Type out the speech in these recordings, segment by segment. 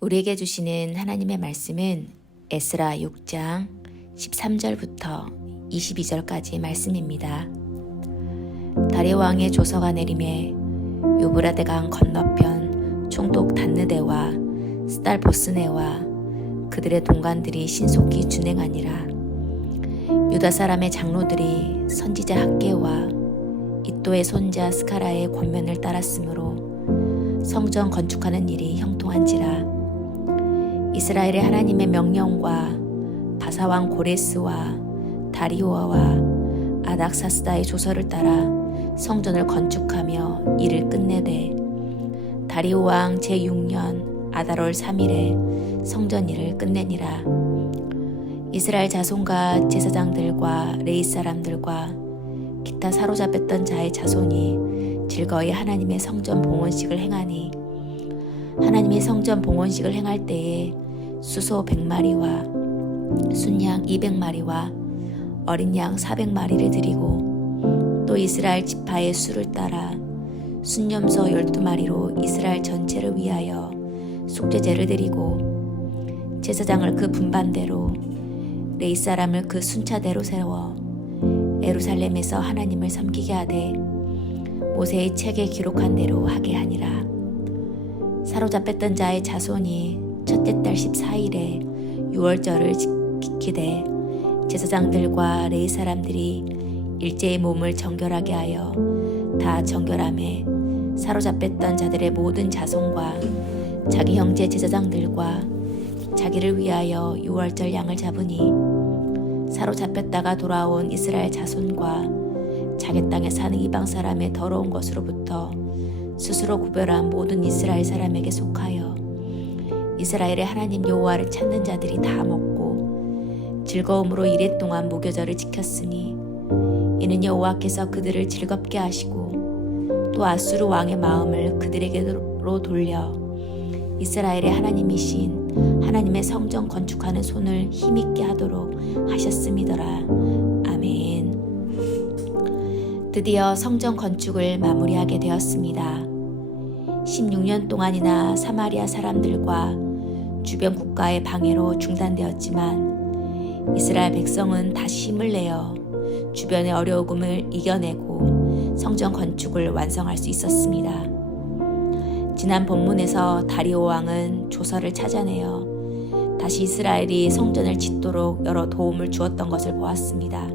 우리에게 주시는 하나님의 말씀은 에스라 6장 13절부터 22절까지 말씀입니다. 다리오 왕의 조서가 내림에 유브라데 강 건너편 총독 단느데와 스달보스네와 그들의 동관들이 신속히 준행하니라. 유다 사람의 장로들이 선지자 학개와 이또의 손자 스가랴의 권면을 따랐으므로 성전 건축하는 일이 형통한지라. 이스라엘의 하나님의 명령과 바사왕 고레스와 다리오와 아닥사스다의 조서를 따라 성전을 건축하며 일을 끝내되 다리오 왕 제6년 아달월 3일에 성전 일을 끝내니라. 이스라엘 자손과 제사장들과 레위 사람들과 기타 사로잡혔던 자의 자손이 즐거이 하나님의 성전 봉헌식을 행하니 하나님의 성전 봉헌식을 행할 때에 수소 100마리와 순양 200마리와 어린 양 400마리를 드리고 또 이스라엘 지파의 수를 따라 순염소 12마리로 이스라엘 전체를 위하여 속죄제를 드리고 제사장을 그 분반대로 레위 사람을 그 순차대로 세워 예루살렘에서 하나님을 섬기게 하되 모세의 책에 기록한 대로 하게 하니라. 사로잡혔던 자의 자손이 첫째 달 14일에 유월절을 지키되 제사장들과 레위 사람들이 일제히 몸을 정결하게 하여 다 정결함에 사로잡혔던 자들의 모든 자손과 자기 형제 제사장들과 자기를 위하여 유월절 양을 잡으니 사로잡혔다가 돌아온 이스라엘 자손과 자기 땅에 사는 이방 사람의 더러운 것으로부터 스스로 구별한 모든 이스라엘 사람에게 속하여 이스라엘의 하나님 여호와를 찾는 자들이 다 먹고 즐거움으로 이레 동안 무교절을 지켰으니 이는 여호와께서 그들을 즐겁게 하시고 또 아수르 왕의 마음을 그들에게로 돌려 이스라엘의 하나님이신 하나님의 성전 건축하는 손을 힘있게 하도록 하셨음이더라. 아멘. 드디어 성전 건축을 마무리하게 되었습니다. 16년 동안이나 사마리아 사람들과 주변 국가의 방해로 중단되었지만 이스라엘 백성은 다시 힘을 내어 주변의 어려움을 이겨내고 성전 건축을 완성할 수 있었습니다. 지난 본문에서 다리오 왕은 조서를 찾아내어 다시 이스라엘이 성전을 짓도록 여러 도움을 주었던 것을 보았습니다.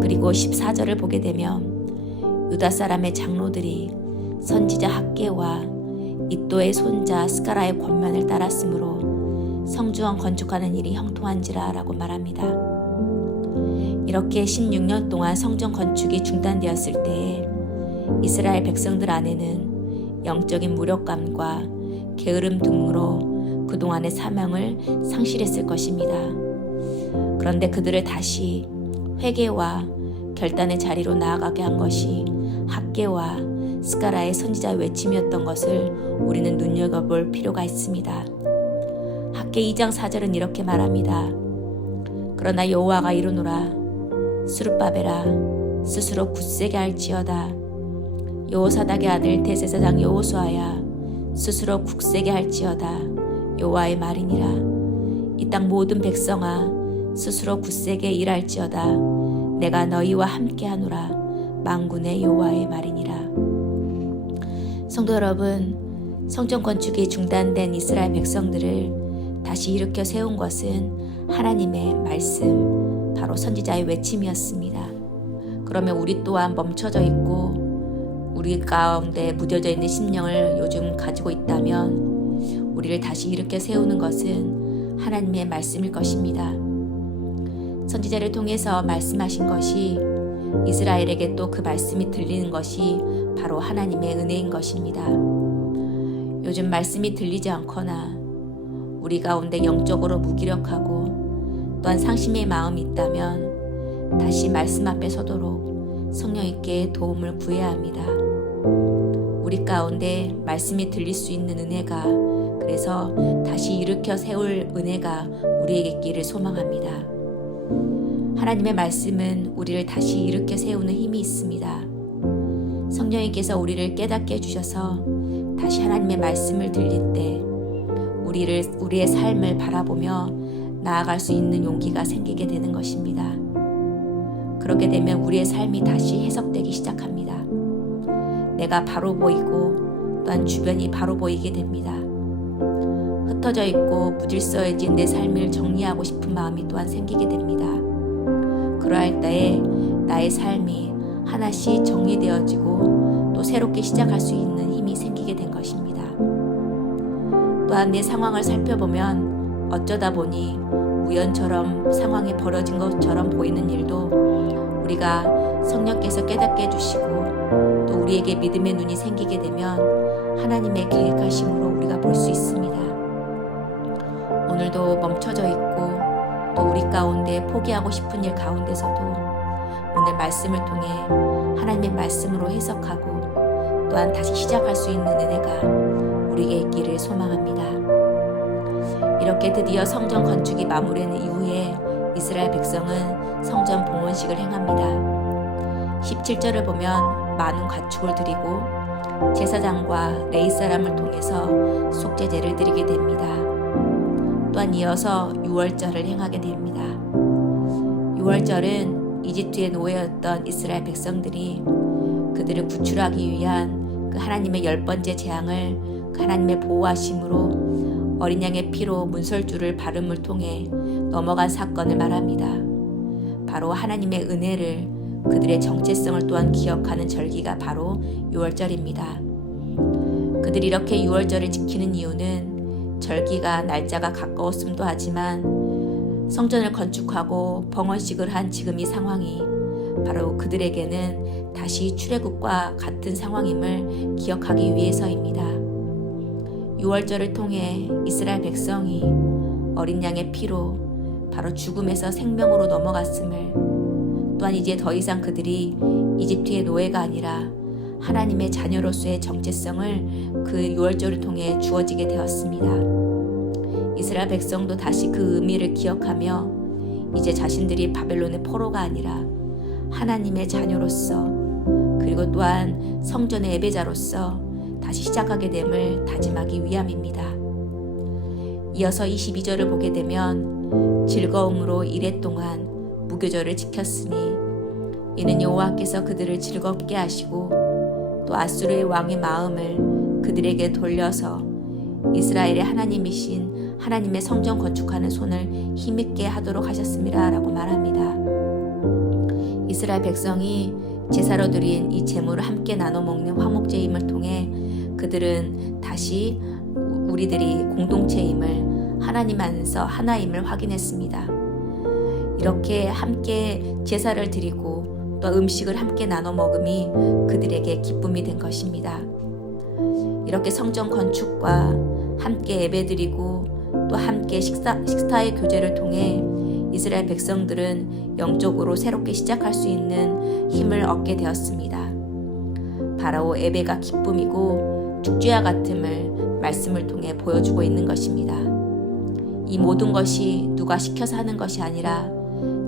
그리고 14절을 보게 되면 유다 사람의 장로들이 선지자 학개와 이또의 손자 스가랴의 권면을 따랐으므로 성전 건축하는 일이 형통한지라 라고 말합니다. 이렇게 16년 동안 성전 건축이 중단되었을 때에 이스라엘 백성들 안에는 영적인 무력감과 게으름 등으로 그동안의 사명을 상실했을 것입니다. 그런데 그들을 다시 회개와 결단의 자리로 나아가게 한 것이 학개와 스가랴의 선지자 외침이었던 것을 우리는 눈여겨볼 필요가 있습니다. 학개 2장 4절은 이렇게 말합니다. 그러나 여호와가 이르노라 스룹바벨아 스스로 굳세게 할지어다. 여호사닥의 아들 대제사장 여호수아야 스스로 굳세게 할지어다. 여호와의 말이니라. 이 땅 모든 백성아 스스로 굳세게 일할지어다. 내가 너희와 함께하노라. 만군의 여호와의 말이니라. 성도 여러분, 성전 건축이 중단된 이스라엘 백성들을 다시 일으켜 세운 것은 하나님의 말씀, 바로 선지자의 외침이었습니다. 그러면 우리 또한 멈춰져 있고 우리 가운데 무뎌져 있는 심령을 요즘 가지고 있다면 우리를 다시 일으켜 세우는 것은 하나님의 말씀일 것입니다. 선지자를 통해서 말씀하신 것이 이스라엘에게 또 그 말씀이 들리는 것이 바로 하나님의 은혜인 것입니다. 요즘 말씀이 들리지 않거나 우리 가운데 영적으로 무기력하고 또한 상심의 마음이 있다면 다시 말씀 앞에 서도록 성령님께 도움을 구해야 합니다. 우리 가운데 말씀이 들릴 수 있는 은혜가, 그래서 다시 일으켜 세울 은혜가 우리에게 있기를 소망합니다. 하나님의 말씀은 우리를 다시 일으켜 세우는 힘이 있습니다. 성령님께서 우리를 깨닫게 해주셔서 다시 하나님의 말씀을 들릴 때 우리의 삶을 바라보며 나아갈 수 있는 용기가 생기게 되는 것입니다. 그렇게 되면 우리의 삶이 다시 해석되기 시작합니다. 내가 바로 보이고 또한 주변이 바로 보이게 됩니다. 흩어져 있고 무질서해진 내 삶을 정리하고 싶은 마음이 또한 생기게 됩니다. 그러할 때에 나의 삶이 하나씩 정리되어지고 또 새롭게 시작할 수 있는 힘이 생기게 된 것입니다. 또한 내 상황을 살펴보면 어쩌다 보니 우연처럼 상황이 벌어진 것처럼 보이는 일도 우리가 성령께서 깨닫게 해주시고 또 우리에게 믿음의 눈이 생기게 되면 하나님의 계획하심으로 우리가 볼 수 있습니다. 오늘도 멈춰져 있고 또 우리 가운데 포기하고 싶은 일 가운데서도 오늘 말씀을 통해 하나님의 말씀으로 해석하고 또한 다시 시작할 수 있는 은혜가 우리에게 있기를 소망합니다. 이렇게 드디어 성전 건축이 마무리된 이후에 이스라엘 백성은 성전 봉헌식을 행합니다. 17절을 보면 많은 가축을 드리고 제사장과 레위 사람을 통해서 속죄제를 드리게 됩니다. 또한 이어서 유월절을 행하게 됩니다. 유월절은 이집트의 노예였던 이스라엘 백성들이 그들을 구출하기 위한 그 하나님의 10번째 재앙을 그 하나님의 보호하심으로 어린 양의 피로 문설주를 바름을 통해 넘어간 사건을 말합니다. 바로 하나님의 은혜를 그들의 정체성을 또한 기억하는 절기가 바로 유월절입니다. 그들이 이렇게 유월절을 지키는 이유는 절기가 날짜가 가까웠음도 하지만 성전을 건축하고 봉헌식을 한 지금 이 상황이 바로 그들에게는 다시 출애굽과 같은 상황임을 기억하기 위해서입니다. 유월절을 통해 이스라엘 백성이 어린 양의 피로 바로 죽음에서 생명으로 넘어갔음을 또한 이제 더 이상 그들이 이집트의 노예가 아니라 하나님의 자녀로서의 정체성을 그 유월절을 통해 주어지게 되었습니다. 이스라엘 백성도 다시 그 의미를 기억하며 이제 자신들이 바벨론의 포로가 아니라 하나님의 자녀로서 그리고 또한 성전의 예배자로서 다시 시작하게 됨을 다짐하기 위함입니다. 이어서 22절을 보게 되면 즐거움으로 이레 동안 무교절을 지켰으니 이는 여호와께서 그들을 즐겁게 하시고 또 아수르의 왕의 마음을 그들에게 돌려서 이스라엘의 하나님이신 하나님의 성전 건축하는 손을 힘있게 하도록 하셨습니다 라고 말합니다. 이스라엘 백성이 제사로 드린 이 제물을 함께 나눠 먹는 화목제임을 통해 그들은 다시 우리들이 공동체임을 하나님 안에서 하나임을 확인했습니다. 이렇게 함께 제사를 드리고 또 음식을 함께 나눠 먹음이 그들에게 기쁨이 된 것입니다. 이렇게 성전 건축과 함께 예배드리고 또 함께 식사의 교제를 통해 이스라엘 백성들은 영적으로 새롭게 시작할 수 있는 힘을 얻게 되었습니다. 바로 예배가 기쁨이고 축제와 같음을 말씀을 통해 보여주고 있는 것입니다. 이 모든 것이 누가 시켜서 하는 것이 아니라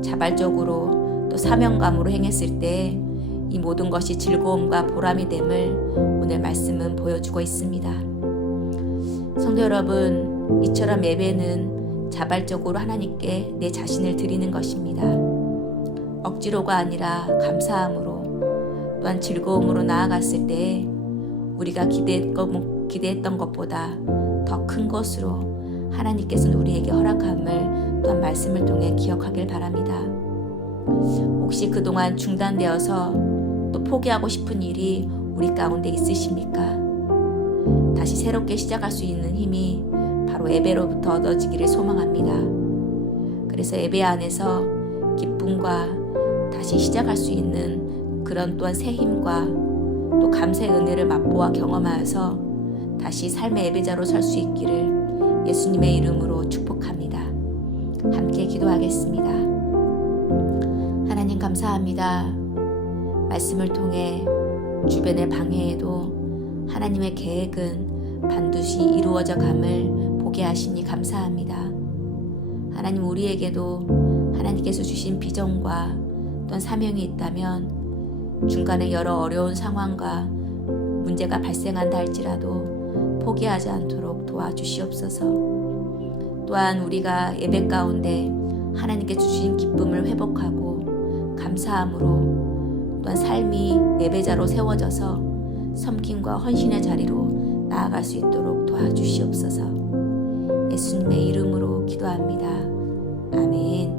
자발적으로 또 사명감으로 행했을 때 이 모든 것이 즐거움과 보람이 됨을 오늘 말씀은 보여주고 있습니다. 성도 여러분, 이처럼 예배는 자발적으로 하나님께 내 자신을 드리는 것입니다. 억지로가 아니라 감사함으로 또한 즐거움으로 나아갔을 때 우리가 기대했던 것보다 더 큰 것으로 하나님께서는 우리에게 허락함을 또한 말씀을 통해 기억하길 바랍니다. 혹시 그동안 중단되어서 또 포기하고 싶은 일이 우리 가운데 있으십니까? 다시 새롭게 시작할 수 있는 힘이 바로 예배로부터 얻어지기를 소망합니다. 그래서 예배 안에서 기쁨과 다시 시작할 수 있는 그런 또한 새 힘과 또 감사의 은혜를 맛보아 경험하여서 다시 삶의 예배자로 설 수 있기를 예수님의 이름으로 축복합니다. 함께 기도하겠습니다. 하나님 감사합니다. 말씀을 통해 주변의 방해에도 하나님의 계획은 반드시 이루어져 감을 보게 하시니 감사합니다. 하나님, 우리에게도 하나님께서 주신 비전과 또한 사명이 있다면 중간에 여러 어려운 상황과 문제가 발생한다 할지라도 포기하지 않도록 도와주시옵소서. 또한 우리가 예배 가운데 하나님께 주신 기쁨을 회복하고 감사함으로 또한 삶이 예배자로 세워져서 섬김과 헌신의 자리로 나아갈 수 있도록 도와주시옵소서. 예수님의 이름으로 기도합니다. 아멘.